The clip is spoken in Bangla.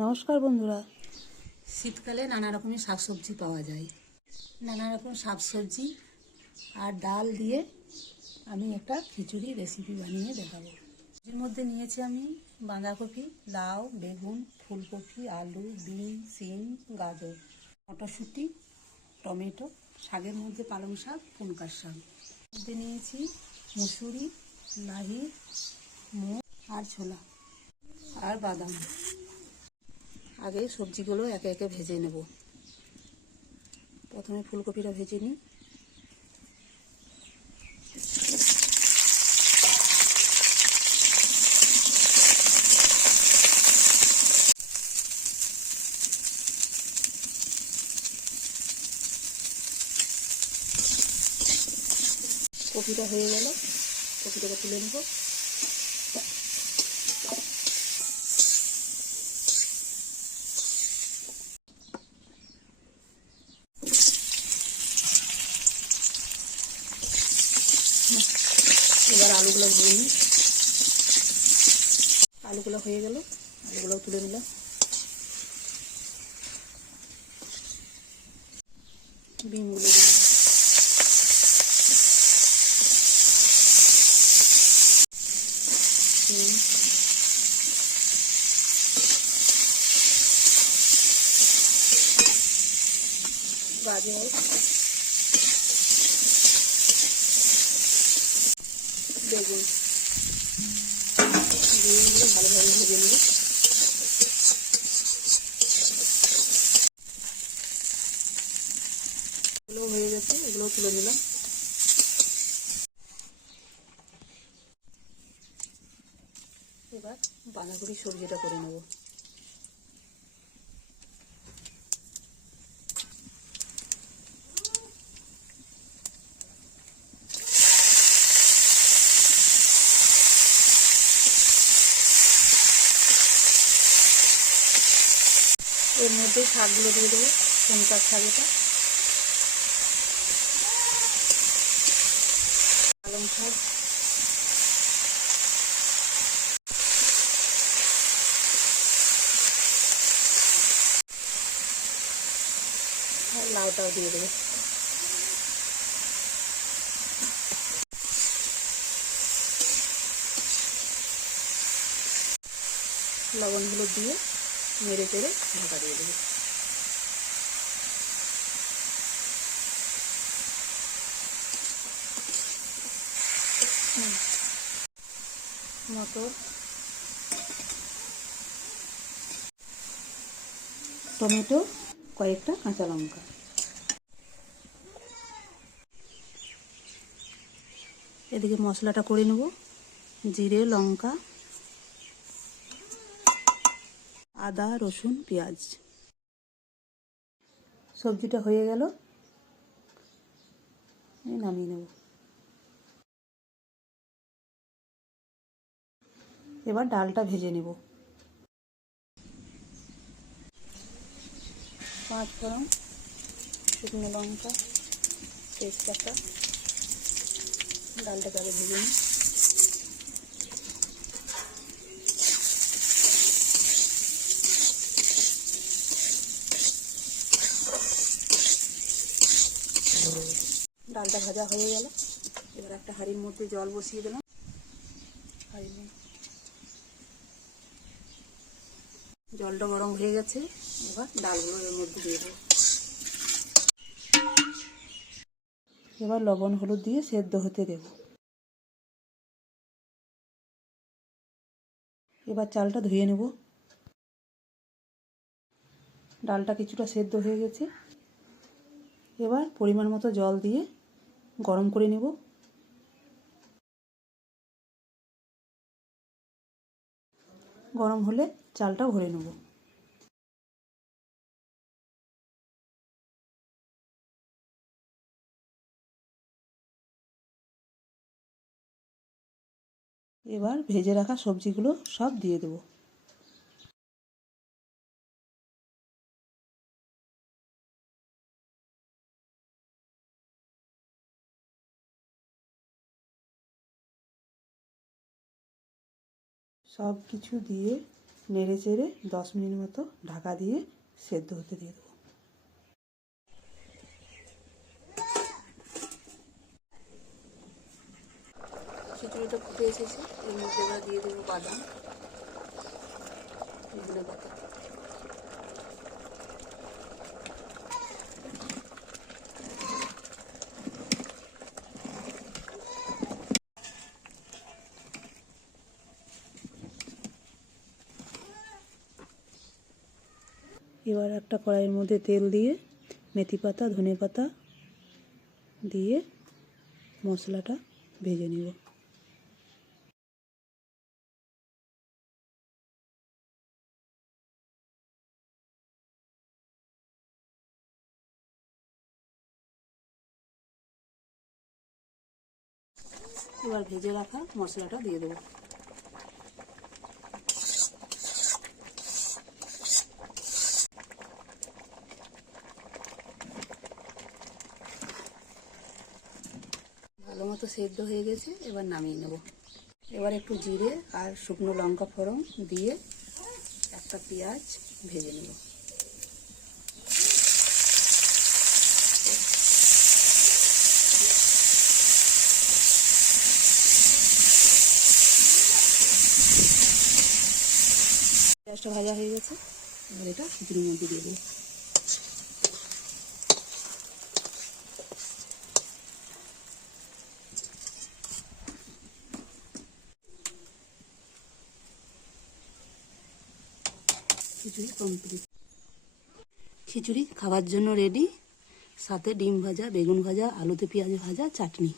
নমস্কার বন্ধুরা। শীতকালে নানা রকমের শাকসবজি পাওয়া যায়। নানা রকম শাকসবজি আর ডাল দিয়ে আমি একটা খিচুড়ি রেসিপি বানিয়ে দেখাবো। এর মধ্যে নিয়েছি আমি বাঁধাকপি, লাউ, বেগুন, ফুলকপি, আলু, বিন, সিম, গাজর, মটরশুঁটি, টমেটো, শাকের মধ্যে পালং শাক, পুনকার শাক। মধ্যে নিয়েছি মুসুরি, লাহি, মুগ আর ছোলা আর বাদাম। আগে সবজিগুলো একে একে ভেজে নেব। প্রথমে ফুলকপিটা ভেজে নিই। কপিটা হয়ে গেল, কপিটাকে তুলে নেব। এবার আলুগুলো ভেজে নিই। আলুগুলো হয়ে গেল, আলুগুলো তুলে নিলাম। বিনগুলো দিলাম। গাজর, বেগুন দিয়ে ভালোভাবে ভেজে নেব। এগুলো হয়ে গেছে, এগুলো তুলে নিলাম। এবার বাঁধাকপির সবজিটা করে নেব। এর মধ্যে শাকগুলো দিয়ে দেবো। পুনকার শাক, এটা পালং শাক, আর লাউটাও দিয়ে দেবো। লবণগুলো দিয়ে নেড়ে চেড়ে ঢাকা দিয়ে দেবো। মটর, টমেটো, কয়েকটা কাঁচা লঙ্কা। এদিকে মশলাটা করে নেব। জিরে, লঙ্কা, আদা, রসুন, পেঁয়াজ। সবজিটা হয়ে গেল, নামিয়ে নেব। এবার ডালটা ভেজে নেব। 5 ফোড়ন, শুকনো লঙ্কা, তেজপাতা, ডালটাকে আগে ভেজে নিই। ডালটা ভাজা হয়ে গেল। এবার একটা হাঁড়ির মধ্যে জল বসিয়ে দিলাম। জলটা গরম হয়ে গেছে। এবার ডালগুলো এর মধ্যে দিয়ে দেবো। এবার লবণ হলুদ দিয়ে সেদ্ধ হতে দেব। এবার চালটা ধুয়ে নেব। ডালটা কিছুটা সেদ্ধ হয়ে গেছে। এবার পরিমাণ মতো জল দিয়ে গরম করে নেব। গরম হলে চালটাও ভরে নেব। এবার ভেজে রাখা সবজিগুলো সব দিয়ে দেব। সব কিছু দিয়ে নেড়ে চেড়ে 10 মিনিট মতো ঢাকা দিয়ে সেদ্ধ হতে দিয়ে দেবো। খিচুড়িটা ফুটে এসেছে, এর মধ্যে এবার দিয়ে দেবো বাদাম, ধনে পাতা। এবার একটা কড়াইয়ের মধ্যে তেল দিয়ে মেথি পাতা, ধনে পাতা দিয়ে মশলাটা ভেজে নিব। এবার ভেজে রাখা মশলাটা দিয়ে দেবো। ভালো মতো সেদ্ধ হয়ে গেছে, এবার নামিয়ে নেব। এবার একটু জিরে আর শুকনো লঙ্কা ফোড়ন দিয়ে একটা পেঁয়াজ ভেজে নেব। পেঁয়াজটা ভাজা হয়ে গেছে, এবার এটা খিচুড়ির মধ্যে দিয়ে দেবো। খিচুড়ি কমপ্লিট। খিচুড়ি খাওয়ার জন্য রেডি, সাথে ডিম ভাজা, বেগুন ভাজা, আলুতে পেঁয়াজ ভাজা, চাটনি।